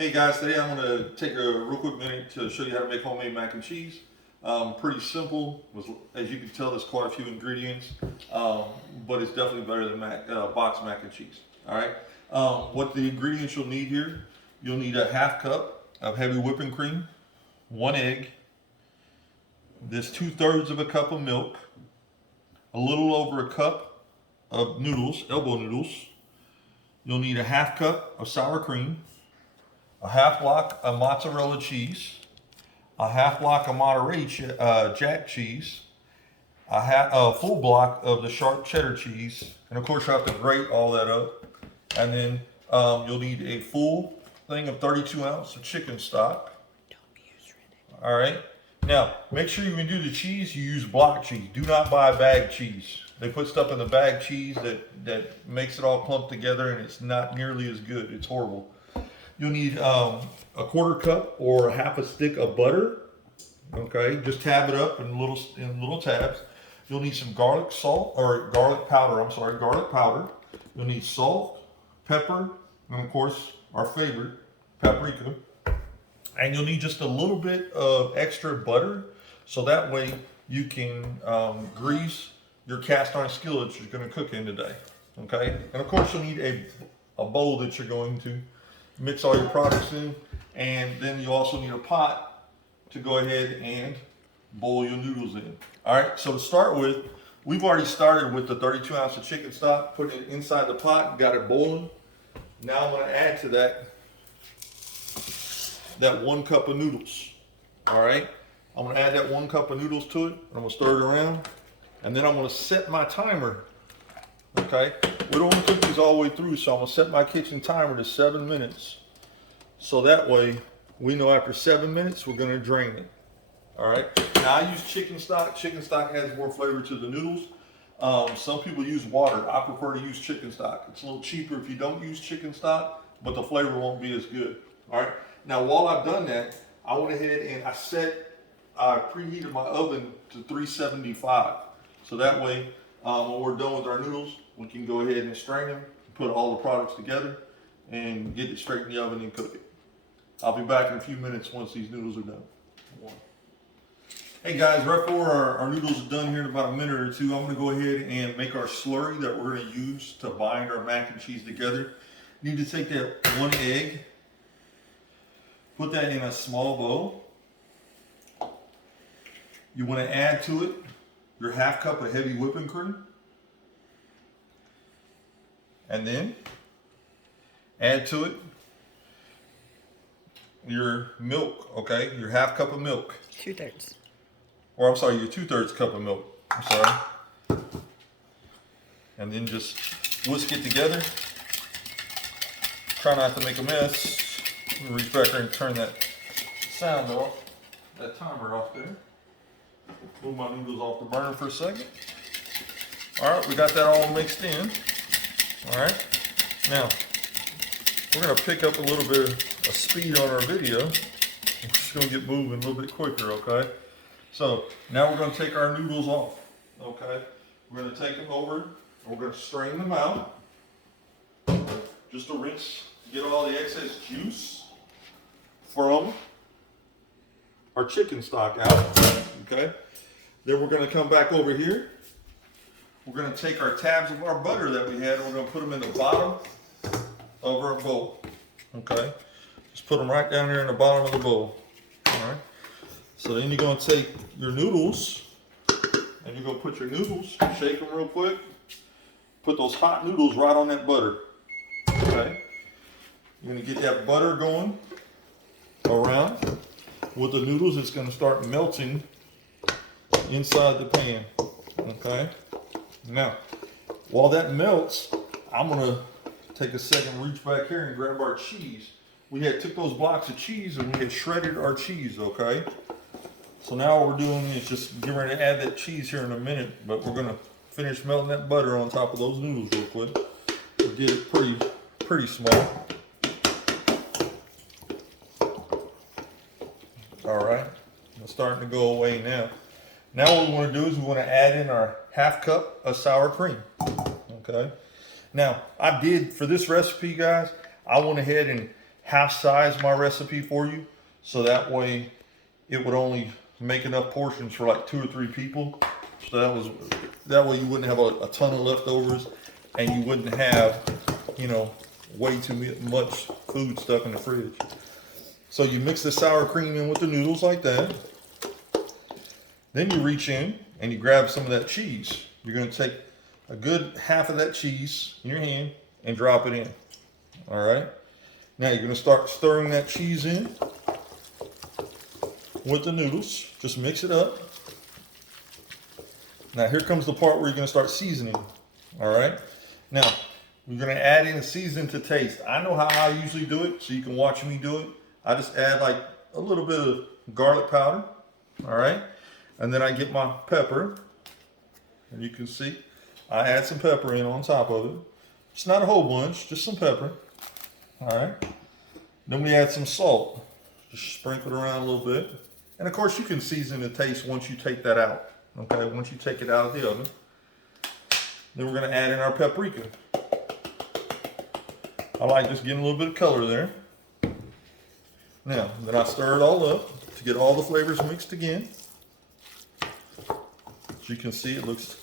Hey guys, today I'm going to take a real quick minute to show you how to make homemade mac and cheese. Pretty simple. As you can tell, there's quite a few ingredients, but it's definitely better than boxed mac and cheese. All right. What the ingredients you'll need here, you'll need a half cup of heavy whipping cream, 1 egg, this 2/3 of a cup of milk, a little over a cup of noodles, elbow noodles. You'll need a half cup of sour cream, a half block of mozzarella cheese, a half block of Monteray Jack cheese, a full block of the sharp cheddar cheese, and of course you have to grate all that up. And then you'll need a full thing of 32 ounce of chicken stock. All right. Now, make sure you, when you do the cheese, you use block cheese. Do not buy bag cheese. They put stuff in the bag cheese that makes it all clumped together, and it's not nearly as good. It's horrible. You'll need a 1/4 cup or half a stick of butter. Okay, just tab it up in little tabs. You'll need some garlic powder. You'll need salt, pepper, and of course our favorite, paprika. And you'll need just a little bit of extra butter, so that way you can grease your cast iron skillet you're going to cook in today. Okay, and of course you'll need a bowl that you're going to mix all your products in, and then you also need a pot to go ahead and boil your noodles in. All right, so to start with, we've already started with the 32 ounce of chicken stock, put it inside the pot, got it boiling. Now I'm going to add to that 1 cup of noodles. All right, I'm going to add that 1 cup of noodles to it. I'm going to stir it around, and then I'm going to set my timer. Okay, we don't want to cook these all the way through, so I'm going to set my kitchen timer to 7 minutes. So that way we know after 7 minutes we're going to drain it. All right, now I use chicken stock. Chicken stock adds more flavor to the noodles. Some people use water. I prefer to use chicken stock. It's a little cheaper if you don't use chicken stock, but the flavor won't be as good. All right, now while I've done that, I went ahead and I preheated my oven to 375. So that way, when we're done with our noodles, we can go ahead and strain them, put all the products together, and get it straight in the oven and cook it. I'll be back in a few minutes once these noodles are done. Hey guys, right before our noodles are done here in about a minute or two, I'm going to go ahead and make our slurry that we're going to use to bind our mac and cheese together. You need to take that 1 egg, put that in a small bowl. You want to add to it your half cup of heavy whipping cream. And then add to it your milk, okay? Your half cup of milk. 2/3. Or I'm sorry, your 2/3 cup of milk. I'm sorry. And then just whisk it together. Try not to make a mess. Let me reach back there and turn that sound off, that timer off there. Move my noodles off the burner for a second. All right, we got that all mixed in. All right, now we're gonna pick up a little bit of speed on our video. We're just gonna get moving a little bit quicker, okay? So now we're gonna take our noodles off, okay? We're gonna take them over, and we're gonna strain them out. Just to rinse, get all the excess juice from our chicken stock out, okay? Then we're gonna come back over here. We're gonna take our tabs of our butter that we had, and we're gonna put them in the bottom of our bowl, okay? Just put them right down there in the bottom of the bowl, all right? So then you're gonna take your noodles, and you're gonna put your noodles, shake them real quick, put those hot noodles right on that butter, okay? You're gonna get that butter going around with the noodles. It's gonna start melting inside the pan, okay? Now, while that melts, I'm gonna take a second, reach back here and grab our cheese. We took those blocks of cheese and we had shredded our cheese, okay? So now what we're doing is just getting ready to add that cheese here in a minute, but we're gonna finish melting that butter on top of those noodles real quick. We'll get it pretty small. All right, it's starting to go away now. Now what we want to do is we want to add in our half cup of sour cream, okay? Now, for this recipe, guys, I went ahead and half size my recipe for you, so that way it would only make enough portions for like 2 or 3 people. So that way you wouldn't have a ton of leftovers, and you wouldn't have, you know, way too much food stuck in the fridge. So you mix the sour cream in with the noodles like that. Then you reach in and you grab some of that cheese. You're going to take a good half of that cheese in your hand and drop it in. All right. Now you're going to start stirring that cheese in with the noodles. Just mix it up. Now here comes the part where you're going to start seasoning. All right. Now we're going to add in a season to taste. I know how I usually do it, so you can watch me do it. I just add like a little bit of garlic powder. All right. And then I get my pepper. And you can see I add some pepper in on top of it. It's not a whole bunch, just some pepper. All right. Then we add some salt. Just sprinkle it around a little bit. And of course you can season the taste once you take that out. Okay, once you take it out of the oven. Then we're going to add in our paprika. I like just getting a little bit of color there. Now, then I stir it all up to get all the flavors mixed again. As you can see, it looks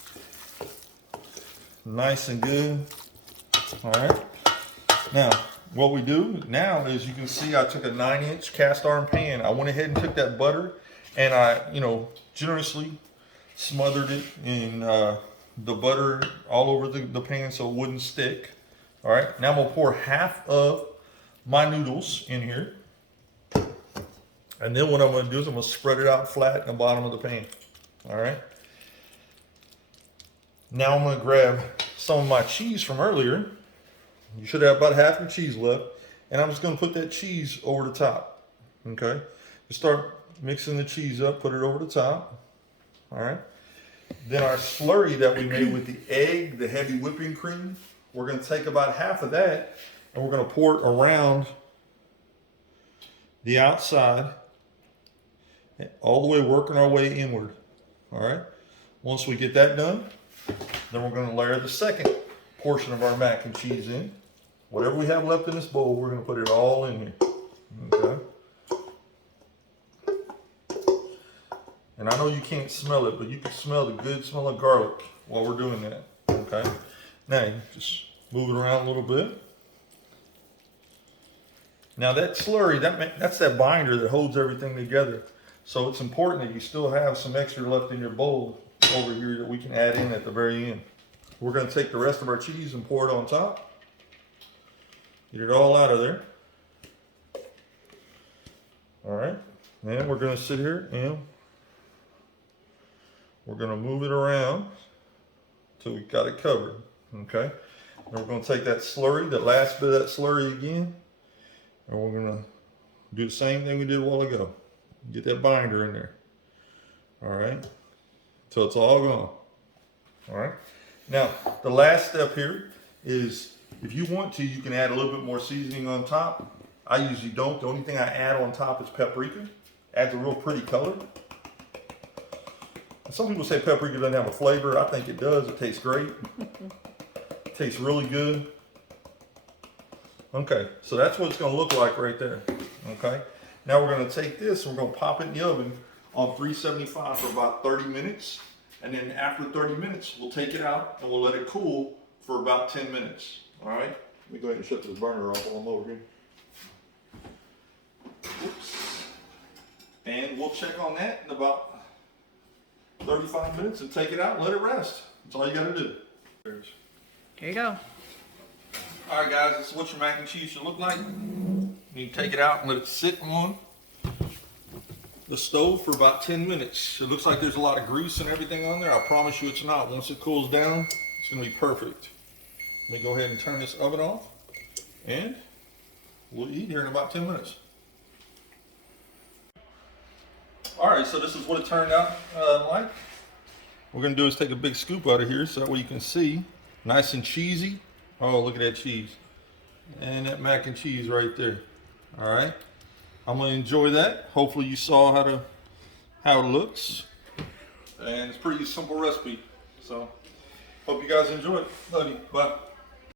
nice and good. All right. Now, what we do now is, you can see I took a 9-inch cast iron pan. I went ahead and took that butter and I, generously smothered it in the butter all over the pan so it wouldn't stick. All right. Now I'm gonna pour half of my noodles in here. And then what I'm gonna do is I'm gonna spread it out flat in the bottom of the pan. All right. Now I'm gonna grab some of my cheese from earlier. You should have about half your cheese left. And I'm just gonna put that cheese over the top. Okay. Just start mixing the cheese up, put it over the top. All right. Then our slurry that we made with the egg, the heavy whipping cream, we're gonna take about half of that and we're gonna pour it around the outside, all the way working our way inward. All right. Once we get that done, then we're going to layer the second portion of our mac and cheese in. Whatever we have left in this bowl, we're going to put it all in here. Okay. And I know you can't smell it, but you can smell the good smell of garlic while we're doing that. Okay. Now you just move it around a little bit. Now that slurry, that's that binder that holds everything together. So it's important that you still have some extra left in your bowl over here that we can add in at the very end. We're going to take the rest of our cheese and pour it on top. Get it all out of there. All right. And we're going to sit here and we're going to move it around until we got it covered. Okay. And we're going to take that slurry, that last bit of that slurry again, and we're going to do the same thing we did a while ago. Get that binder in there. All right. Till it's all gone. All right. Now, the last step here is, if you want to, you can add a little bit more seasoning on top. I usually don't. The only thing I add on top is paprika. Adds a real pretty color. And some people say paprika doesn't have a flavor. I think it does. It tastes great. It tastes really good. Okay, so that's what it's going to look like right there. Okay. Now we're going to take this and we're going to pop it in the oven on 375 for about 30 minutes. And then after 30 minutes, we'll take it out and we'll let it cool for about 10 minutes. All right. Let me go ahead and shut this burner off while I'm over here. Oops. And we'll check on that in about 35 minutes and take it out and let it rest. That's all you got to do. Here you go. All right, guys, this is what your mac and cheese should look like. You take it out and let it sit on the stove for about 10 minutes. It looks like there's a lot of grease and everything on there. I promise you it's not. Once it cools down, it's going to be perfect. Let me go ahead and turn this oven off, and we'll eat here in about 10 minutes. All right, so this is what it turned out like. What we're going to do is take a big scoop out of here so that way you can see. Nice and cheesy. Oh, look at that cheese. And that mac and cheese right there. All right. I'm going to enjoy that. Hopefully you saw how it looks. And it's a pretty simple recipe. So, hope you guys enjoy it. Love you. Bye.